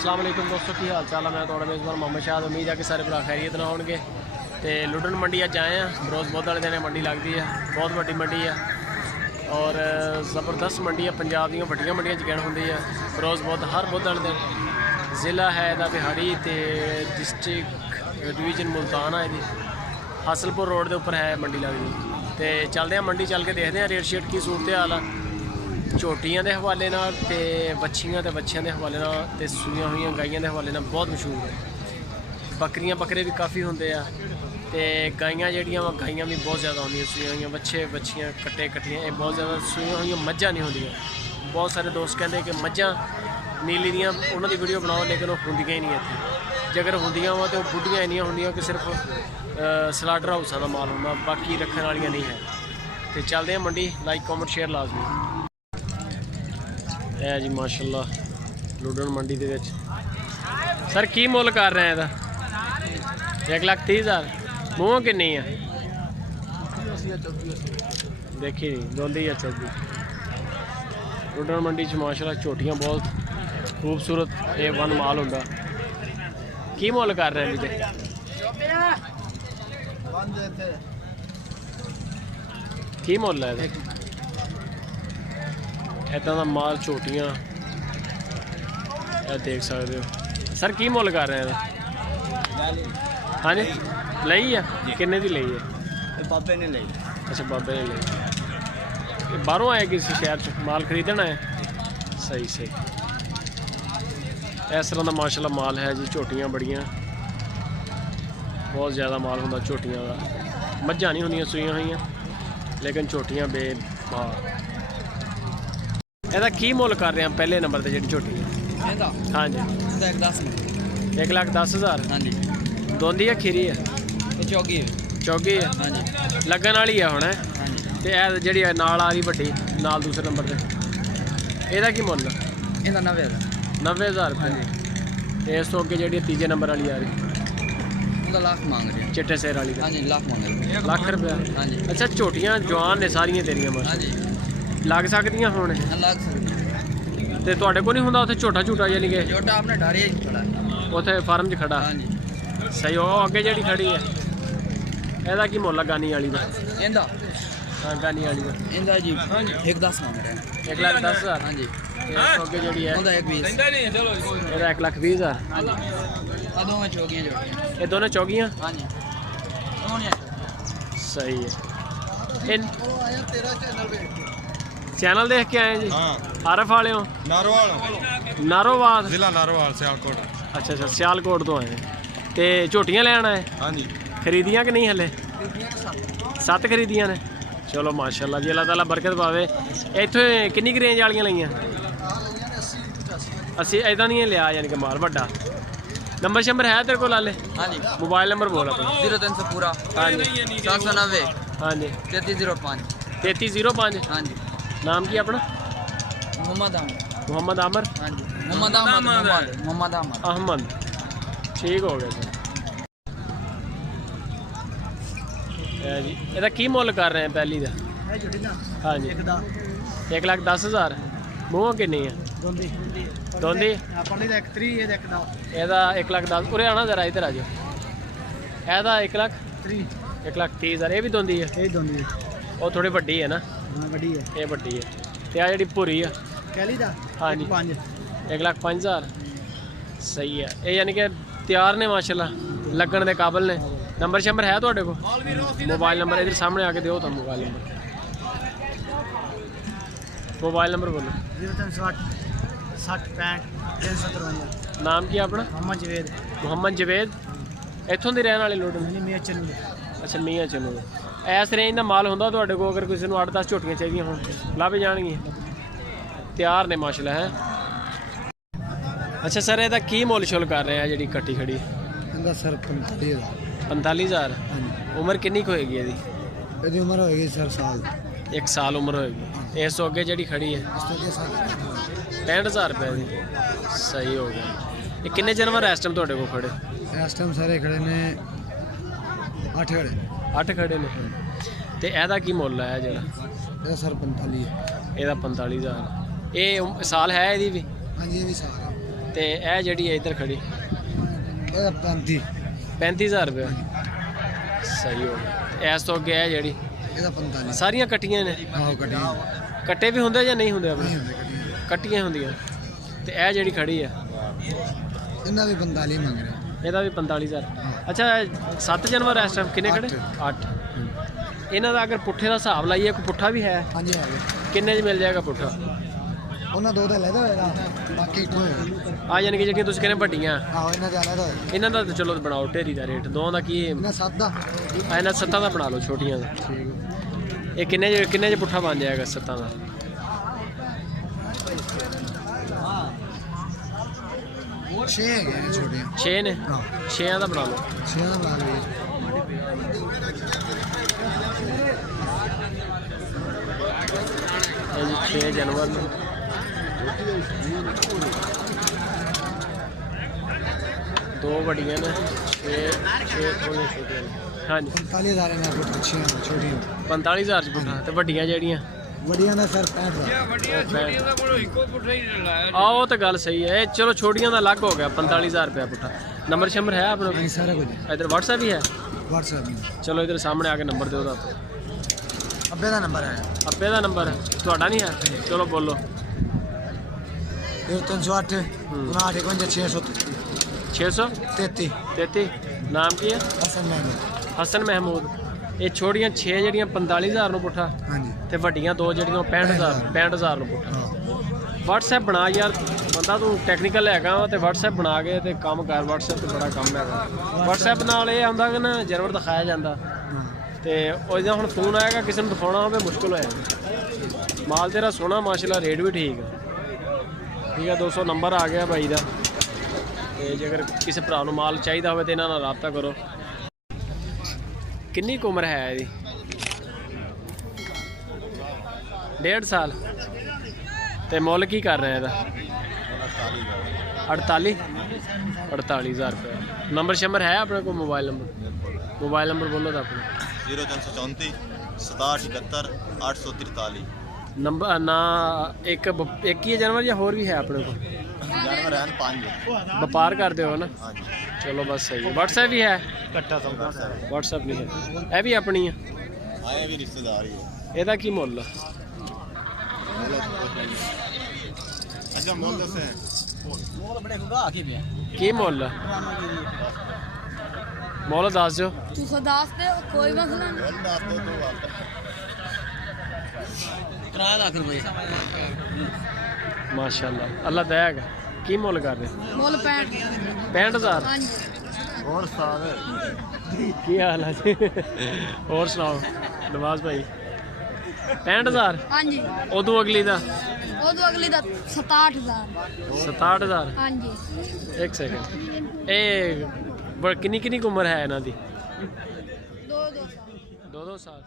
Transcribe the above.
अस्सलाम वालेकुम दोस्तों, की हाल चाल है। मैं थोड़ा मेज़बान मोहम्मद शाह। उम्मीद है कि सारे भरा खैरियत ना होंगे। तो लुडन मंडी अज आए हैं। बरोज़ बुध वाले दिन मंडी लगती है, बहुत वड्डी मंडी है और ज़बरदस्त मंडी है। पंजाब दी वड्डियां मंडियां च गिण होंदी है। बरोज़ बुध हर बुध वाले दिन। ज़िला है इहदा बिहाड़ी तो डिस्ट्रिक्ट डिवीजन मुल्तान है। इहदी हासलपुर रोड के उपर है मंडी लगती। तो चलते हैं मंडी, चल के देखते हैं रेट शेट की सूरत हाल है झोटियां के हवाले नाल ते बच्छियां ते बच्चियां के हवाले नाल ते सूईयां हुईयां गाइयां के हवाले नाल बहुत मशहूर है। बकरियां बकरे भी काफ़ी होंदे आ ते गाइयां जड़ियां वा गाइयां भी बहुत ज़्यादा होंदियां। सूईयां हुईयां बच्चे बच्चियां कट्टे कट्टियां ये बहुत ज़्यादा। सूईयां हुईयां मज्झां नहीं होंदियां। बहुत सारे दोस्त कहते कि मज्झां नीली दियां उन्हां दी वीडियो बनाओ, लेकिन वो होंदियां ही नहीं इत्थे। जे अगर होंदियां वा तो बुढ़ियां इन्नियां होंदियां कि सिर्फ स्लाटर हाउसां दा माल होंदा, बाकी रखने वालियां नहीं है। तो चलते हैं मंडी, लाइक कॉमेंट शेयर लाजमी है जी। माशाल्लाह लुडन मंडी के सर की मुल कर रहे हैं इहदा? 1,30,000। मूँह किन्नी है? देखी नहीं दोंदी है चौकी। लुडन मंडी माशाल्लाह झोटियां बहुत खूबसूरत A1 माल होंदा। की मुल कर रहे हैं जी? की मुल है इदा का माल? झोटियां देख सकते हो। सर की मुल कर रहे हैं? हाँ जी लई है। किन्ने दी लई है? बाबे ने ली। अच्छा बाबे ने लई। बाहरों आए किसी शहर च माल खरीदना है? सही सही। इस तरह का माशाल्लाह माल है जी। झोटियां बड़ियां बहुत ज़्यादा माल होंदा झोटियां का। मज्झां नहीं होंदियां सूईयां हुईयां, लेकिन झोटियां बेमाल। ਇਹਦਾ ਕੀ ਮੁੱਲ ਕਰ ਰਹੇ ਆ ਪਹਿਲੇ ਨੰਬਰ ਤੇ ਜਿਹੜੀ ਝੋਟੀ ਹੈ? ਇਹਦਾ ਹਾਂਜੀ ਇਹਦਾ 1,10,000। ਹਾਂਜੀ ਦੋਂਦੀ ਹੈ ਖੀਰੀ ਹੈ? ਇਹ ਚੌਗੀ ਹੈ। ਚੌਗੀ ਹੈ ਹਾਂਜੀ ਲੱਗਣ ਵਾਲੀ ਹੈ ਹੁਣ। ਹਾਂਜੀ ਤੇ ਇਹ ਜਿਹੜੀ ਨਾਲ ਆ ਰਹੀ ਵੱਡੀ ਨਾਲ ਦੂਸਰੇ ਨੰਬਰ ਤੇ ਇਹਦਾ ਕੀ ਮੁੱਲ? ਇਹਦਾ 90,000। 90,000 ਰੁਪਏ। ਤੇ ਇਸ ਤੋਂ ਅੱਗੇ ਜਿਹੜੀ ਤੀਜੇ ਨੰਬਰ ਵਾਲੀ ਆ ਰਹੀ ਉਹਦਾ ਲੱਖ ਮੰਗ ਰਿਹਾ। ਚਿੱਟੇ ਸੇਰ ਵਾਲੀ ਦਾ? ਹਾਂਜੀ ਲੱਖ ਮੰਗ ਰਿਹਾ। ਲੱਖ ਰੁਪਏ? ਹਾਂਜੀ ਅੱਛਾ ਝੋਟੀਆਂ ਜਵਾਨ ਨੇ ਸਾਰੀਆਂ ਤੇਰੀਆਂ? ਬਸ ਹਾਂਜੀ ਲੱਗ ਸਕਦੀਆਂ ਹੁਣ? ਲੱਗ ਸਕਦੀ। ਤੇ ਤੁਹਾਡੇ ਕੋਲ ਨਹੀਂ ਹੁੰਦਾ ਉੱਥੇ ਝੋਟਾ ਝੂਟਾ ਯਾਨੀ ਕਿ ਛੋਟਾ ਆਪਣੇ ਢਾਰੀਆ ਹੀ ਖੜਾ ਉੱਥੇ ਫਾਰਮ 'ਚ ਖੜਾ? ਹਾਂਜੀ ਸਹੀ। ਉਹ ਅੱਗੇ ਜਿਹੜੀ ਖੜੀ ਹੈ ਇਹਦਾ ਕੀ ਮੁੱਲ? ਗਾਨੀ ਵਾਲੀ ਦਾ? ਇਹਦਾ ਹਾਂ ਗਾਨੀ ਵਾਲੀ ਦਾ ਇਹਦਾ ਜੀ 1,10,000 ਮੰਗ ਰਿਹਾ। 1,10,000। ਹਾਂਜੀ ਇਸ ਅੱਗੇ ਜਿਹੜੀ ਹੈ ਉਹਦਾ 1,20,000। ਇਹਦਾ 1,20,000। ਹਾਂਜੀ ਆ ਦੋਵੇਂ ਚੌਗੀਆਂ ਜੋੜੀਆਂ। ਇਹ ਦੋਨੇ ਚੌਗੀਆਂ? ਹਾਂਜੀ ਦੋਨੀਆਂ ਸਹੀ ਹੈ। ਇਹ ਉਹ ਆਇਆ ਤੇਰਾ ਚੈਨਲ ਵੇਖ ਕੇ। ਚੈਨਲ ਦੇਖ ਕੇ ਆਏ ਜੀ? हाँ ਆਰਫ ਵਾਲਿਓ? नारोवाल ਨਾਰੋਵਾਲ? जिला नारोवाल सियालकोट। ਅੱਛਾ ਅੱਛਾ ਸਿਆਲਕੋਟ ਤੋਂ ਆਏ। ਤੇ ਝੋਟੀਆਂ ਲੈਣ ਆਏ? हाँ जी ਖਰੀਦੀਆਂ ਕਿ ਨਹੀਂ ਹਲੇ? 7 ਖਰੀਦੀਆਂ ਨੇ। ਚਲੋ ਮਾਸ਼ਾਅੱਲਾ ਜੀ, ਅੱਲਾਹ ਤਾਲਾ ਬਰਕਤ ਪਾਵੇ। ਇੱਥੇ ਕਿੰਨੀ ਕੁ ਰੇਂਜ ਵਾਲੀਆਂ ਲਈਆਂ? 80 ਇਦਾਂ ਨਹੀਂ ਲਿਆ ਯਾਨੀ ਕਿ ਮਾਲ ਵੱਡਾ। ਨੰਬਰ ਸ਼ੰਬਰ ਹੈ ਤੇਰੇ ਕੋਲ ਹਾਲੇ? ਹਾਂਜੀ ਮੋਬਾਈਲ ਨੰਬਰ ਬੋਲ ਆਪਣਾ। 0300 ਪੂਰਾ। ਹਾਂਜੀ 790 ਹਾਂਜੀ 3305। 3305। ਹਾਂਜੀ ਨਾਮ ਕੀ ਆਪਣਾ? ਮੁਹੰਮਦ ਅਹਿਮਦ। ਮੁਹੰਮਦ ਆਮਰ? ਹਾਂਜੀ ਮੁਹੰਮਦ ਅਹਿਮਦ। ਮੁਹੰਮਦ ਅਹਿਮਦ। ਠੀਕ ਹੋ ਗਿਆ ਸਰ। ਇਹ ਜੀ ਇਹਦਾ ਕੀ ਮੁੱਲ ਕਰ ਰਹੇ ਆ ਪਹਿਲੀ ਦਾ? ਇਹ ਜੁੜੀ ਨਾ ਹਾਂਜੀ 1,10,000। ਮੂੰਹ ਕਿੰਨੀ ਹੈ? ਦੋਂਦੀ ਦੋਂਦੀ? ਆਪਣੀ ਦਾ 1,30 ਇਹਦਾ 1,10। ਇਹਦਾ 1,10,000। ਉਰੇ ਆਣਾ ਜ਼ਰਾ ਇੱਧਰ ਆ ਜਾਓ। ਇਹਦਾ 1,30,000। 1,30,000 ਇਹ ਵੀ ਦੋਂਦੀ ਹੈ? ਇਹ ਦੋਂਦੀ ਉਹ ਥੋੜੀ ਵੱਡੀ ਹੈ ਨਾ? ਹਾਂ ਵੱਡੀ ਹੈ। ਇਹ ਵੱਡੀ ਹੈ। ਤੇ ਆ ਜਿਹੜੀ ਭੂਰੀ ਆ? ਕਹਿਲੀ ਦਾ ਹਾਂਜੀ 5। 1,05,000। ਸਹੀ ਹੈ। ਇਹ ਯਾਨੀ ਕਿ ਤਿਆਰ ਨੇ ਮਾਸ਼ਾਅੱਲਾ, ਲੱਗਣ ਦੇ ਕਾਬਲ ਨੇ। ਨੰਬਰ ਸ਼ੰਬਰ ਹੈ ਤੁਹਾਡੇ ਕੋਲ? ਮੋਬਾਈਲ ਨੰਬਰ ਇਧਰ ਸਾਹਮਣੇ ਆ ਕੇ ਦਿਓ ਤਾਂ। ਮੋਬਾਈਲ ਨੰਬਰ ਮੋਬਾਈਲ ਨੰਬਰ ਬੋਲੋ। 0360 60 65 353। ਨਾਮ ਕੀ ਆਪਣਾ? ਮੁਹੰਮਦ ਜਵੇਦ। ਮੁਹੰਮਦ ਜਵੇਦ। ਇੱਥੋਂ ਦੇ ਰਹਿਣ ਵਾਲੇ ਲੋੜਨ? ਨਹੀਂ ਮੀਆਂ ਚੰਨੂ। ਅੱਛਾ ਮੀਆਂ ਚੰਨੂ। ਇਸ ਰੇਂਜ ਦਾ ਮਾਲ ਹੁੰਦਾ ਤੁਹਾਡੇ ਕੋਲ? ਅਗਰ ਕਿਸੇ ਨੂੰ 8-10 ਝੋਟੀਆਂ ਚਾਹੀਦੀਆਂ ਹੋਣ ਲੱਭ ਜਾਣਗੀਆਂ? ਤਿਆਰ ਨੇ ਮਾਸ਼ਾਅੱਲਾ ਹੈ। ਅੱਛਾ ਸਰ ਇਹਦਾ ਕੀ ਮੁੱਲ ਸ਼ੁਲ ਕਰ ਰਹੇ ਆ ਜਿਹੜੀ ਕੱਟੀ ਖੜੀ? ਇਹਦਾ ਸਰ 45,000। 45,000। ਹਾਂਜੀ ਉਮਰ ਕਿੰਨੀ ਕੁ ਹੋਏਗੀ ਇਹਦੀ? ਇਹਦੀ ਉਮਰ ਹੋਏਗੀ ਸਰ ਸਾਲ। 1 ਸਾਲ ਉਮਰ ਹੋਏਗੀ। ਇਸ ਤੋਂ ਅੱਗੇ ਜਿਹੜੀ ਖੜੀ ਹੈ? ਇਸ ਤੋਂ ਅੱਗੇ ਸਾਲ 65,000 ਰੁਪਏ ਦੀ। ਸਹੀ ਹੋ ਗਿਆ। ਇਹ ਕਿੰਨੇ ਜਾਨਵਰ ਇਸ ਟਾਈਮ ਤੁਹਾਡੇ ਕੋਲ ਖੜੇ? ਇਸ ਟਾਈਮ ਸਾਰੇ ਖੜੇ ਨੇ 8 ਖੜੇ। 8 ਖੜੇ ਨੇ। ਤੇ ਇਹਦਾ ਕੀ ਮੁੱਲ ਹੈ ਜਿਹੜਾ? ਇਹਦਾ ਸਰ 45 ਹੈ। ਇਹਦਾ 45,000। ਇਹ ਸਾਲ ਹੈ ਇਹਦੀ ਵੀ? ਹਾਂਜੀ ਇਹ ਵੀ ਸਾਲ ਹੈ। ਤੇ ਇਹ ਜਿਹੜੀ ਹੈ ਇੱਧਰ ਖੜੀ ਇਹਦਾ 35 35000 ਰੁਪਏ ਸਹੀ ਹੋ ਗਿਆ। ਇਸ ਤੋਂ ਅੱਗੇ ਇਹ ਜਿਹੜੀ ਇਹਦਾ 45 ਸਾਰੀਆਂ ਕੱਟੀਆਂ ਨੇ ਆਹੋ ਕੱਟੀਆਂ ਕੱਟੇ ਵੀ ਹੁੰਦੇ ਜਾਂ ਨਹੀਂ ਹੁੰਦੇ ਆਪਣੇ ਨਹੀਂ ਹੁੰਦੇ ਕੱਟੀਆਂ ਕੱਟੀਆਂ ਹੁੰਦੀਆਂ। ਤੇ ਇਹ ਜਿਹੜੀ ਖੜੀ ਆ ਇਹਨਾਂ ਵੀ 45 ਮੰਗ ਰਹੇ ਇਹਦਾ ਵੀ 45000। ਅੱਛਾ 7 ਜਾਨਵਰ ਇਸ ਟਾਈਮ ਕਿੰਨੇ ਖੜੇ 8 ਇਹਨਾਂ ਦਾ ਅਗਰ ਪੁੱਠੇ ਦਾ ਹਿਸਾਬ ਲਾਈਏ ਕੋਈ ਪੁੱਠਾ ਵੀ ਹੈ ਹਾਂਜੀ ਹੈਗੇ ਕਿੰਨੇ 'ਚ ਮਿਲ ਜਾਏਗਾ ਪੁੱਠਾ ਉਹਨਾਂ ਦੋ ਦਾ ਲੈਦਾ ਹੋਏਗਾ ਬਾਕੀ ਇੱਕੋ ਹੋਏਗਾ ਆ ਯਾਨੀ ਕਿ ਜਿਹੜੀਆਂ ਤੁਸੀਂ ਕਹਿੰਦੇ ਵੱਡੀਆਂ ਆਹੋ ਇਹਨਾਂ ਦਾ ਲੈਦਾ ਹੋਏਗਾ ਇਹਨਾਂ ਦਾ ਤਾਂ ਚਲੋ ਬਣਾਓ ਢੇਰੀ ਦਾ ਰੇਟ ਦੋਵਾਂ ਦਾ ਕੀ ਇਹਨਾਂ 7 ਦਾ ਇਹਨਾਂ 7 ਦਾ ਬਣਾ ਲਓ ਛੋਟੀਆਂ ਦਾ ਇਹ ਕਿੰਨੇ 'ਚ ਪੁੱਠਾ ਬਣ ਜਾਏਗਾ 7 ਦਾ 6 ਹੈਗੇ ਨੇ ਛੋਟੀਆਂ 6 ਨੇ ਹਾਂ 6 ਦਾ ਬਣਾ ਲਓ 6 ਦਾ ਬਣਾ ਲਈਏ ਇਹ ਜੀ 6 ਜਾਨਵਰ ਨੇ ਦੋ ਵੱਡੀਆਂ ਨੇ 6 ਥੋੜ੍ਹੀਆਂ ਛੋਟੀਆਂ ਨੇ ਹਾਂਜੀ 45,000 ਇਹਨਾਂ ਕੋਲ ਅੱਛੀਆਂ ਛੋਟੀਆਂ 45000 ਚ ਪੁੱਠਾ ਤੇ ਵੱਡੀਆਂ ਜਿਹੜੀਆਂ ਵੱਡੀਆਂ ਦਾ ਸਰ 65,000 ਉਹ ਤਾਂ ਗੱਲ ਸਹੀ ਹੈ ਇਹ ਚਲੋ ਛੋਟੀਆਂ ਦਾ ਅਲੱਗ ਹੋ ਗਿਆ 45000 ਰੁਪਇਆ ਪੁੱਠਾ ਨੰਬਰ ਸ਼ੰਬਰ ਹੈ ਆਪਣੇ ਹਾਂਜੀ ਸਾਰਾ ਕੁਝ ਇਧਰ WhatsApp ਵੀ ਹੈ WhatsApp ਚਲੋ ਇਧਰ ਸਾਹਮਣੇ ਆ ਕੇ ਨੰਬਰ ਦਿਓ ਦਾ ਅੱਬੇ ਦਾ ਨੰਬਰ ਹੈ ਅੱਬੇ ਦਾ ਨੰਬਰ ਤੁਹਾਡਾ ਨਹੀਂ ਹੈ ਚਲੋ ਬੋਲੋ 308 59 600 633 33 ਨਾਮ ਕੀ ਹੈ ਹਸਨ ਮਹਿਮੂਦ ਹਸਨ ਮਹਿਮੂਦ ਇਹ ਛੋਟੀਆਂ 6 ਜਿਹੜੀਆਂ 45000 ਨੂੰ ਪੁੱਠਾ ਹਾਂਜੀ ਤੇ ਵੱਡੀਆਂ ਦੋ ਜਿਹੜੀਆਂ 65000 ਨੂੰ ਪੁੱਠਾ ਹਾਂ WhatsApp ਬਣਾ ਯਾਰ ਬੰਦਾ ਤੂੰ ਟੈਕਨੀਕਲ ਹੈਗਾ ਵਾ ਤੇ WhatsApp ਬਣਾ ਕੇ ਤੇ ਕੰਮ ਕਰ WhatsApp ਤੇ ਬੜਾ ਕੰਮ ਹੈਗਾ WhatsApp ਨਾਲ ਇਹ ਆਉਂਦਾ ਕਿ ਨਾ ਜਾਨਵਰ ਦਿਖਾਇਆ ਜਾਂਦਾ ਤੇ ਉਹ ਜਦੋਂ ਹੁਣ ਫੋਨ ਆਏਗਾ ਕਿਸੇ ਨੂੰ ਦਿਖਾਉਣਾ ਹੋਵੇ ਮੁਸ਼ਕਲ ਹੋ ਜਾਂਦਾ ਮਾਲ ਤੇਰਾ ਸੋਹਣਾ ਮਾਸ਼ਾਅੱਲਾ ਰੇਟ ਵੀ ਠੀਕ ਆ 200 ਨੰਬਰ ਆ ਗਿਆ ਬਾਈ ਦਾ ਤੇ ਜੇਕਰ ਕਿਸੇ ਭਰਾ ਨੂੰ ਮਾਲ ਚਾਹੀਦਾ ਹੋਵੇ ਤੇ ਇਹਨਾਂ ਨਾਲ ਰਾਬਤਾ ਕਰੋ ਕਿੰਨੀ ਕੁ ਉਮਰ ਹੈ ਇਹਦੀ 1.5 ਸਾਲ ਤੇ ਮੁੱਲ ਕੀ ਕਰ ਰਿਹਾ ਇਹਦਾ 48000 ਰੁਪਏ ਨੰਬਰ ਸ਼ੰਬਰ ਹੈ ਆਪਣੇ ਕੋਲ ਮੋਬਾਈਲ ਨੰਬਰ ਬੋਲੋ ਤਾਂ ਆਪਣਾ 0334 6771 843 ਨੰਬਰ ਨਾ ਇੱਕ ਹੀ ਹੈ ਜਾਨਵਰ ਜਾਂ ਹੋਰ ਵੀ ਹੈ ਆਪਣੇ ਕੋਲ जानवर हैं 5 ਵਪਾਰ ਕਰਦੇ ਹੋ ਨਾ हाँ जी ਚਲੋ ਬਸ ਸਹੀ ਹੈ WhatsApp ਵੀ ਹੈ इकट्ठा सौदा WhatsApp ਵੀ ਹੈ ਇਹ ਵੀ ਆਪਣੀ ਹੈ आए भी रिश्तेदार ही है ਇਹਦਾ ਕੀ ਮੁੱਲ अच्छा मोल दसे ਕੀ ਮੁੱਲ ਮੁੱਲ ਦੱਸ ਦਿਓ ਤੁਸੀਂ ਦੱਸ ਦੇ ਕੋਈ ਮਸਲਾ ਨਹੀਂ मोल दास दो तो आप ਕਿਰਾਇਆ ਲੱਖ ਰੁਪਏ ਮਾਸ਼ਾਅੱਲਾ ਅੱਲਾ ਦਇਆਗਾ ਕੀ ਮੁੱਲ ਕਰ ਰਹੇ ਮੁੱਲ 65 65000 ਹਾਂਜੀ और साल ਕੀ ਹਾਲ ਹੈ ਜੀ ਹੋਰ ਸੁਣਾਓ ਨਵਾਜ਼ ਭਾਈ 65000 ਹਾਂਜੀ ਉਦੋਂ ਅਗਲੀ ਦਾ ਉਦੋਂ ਅਗਲੀ ਦਾ 67000 67000 ਹਾਂਜੀ ਇੱਕ ਸੈਕਿੰਡ ਇਹ ਕਿੰਨੀ ਕੁ ਉਮਰ ਹੈ ਇਹਨਾਂ ਦੀ ਦੋ ਸਾਲ ਦੋ ਸਾਲ